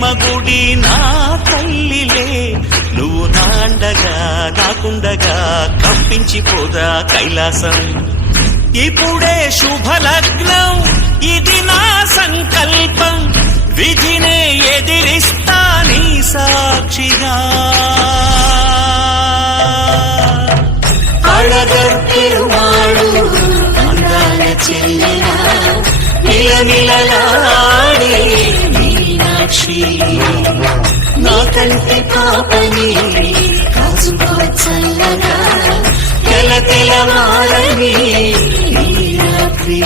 ప్రేమ గుడి నా తల్లిలే, నువ్వు నాండగా నాకుండగా కంపించిపోదా కైలాసం. ఇప్పుడే శుభలగ్నం, ఇది నా సంకల్పం, విధినే ఎదిరిస్తా నీ సాక్షిగా. అళగర్పెరుమాళు అందాల చెల్లెలా, నిలనిలలాడే మీనాక్షి, నా కంటి పాపని కాచుకో చల్లగా, తెల తెల మారని రాత్రి.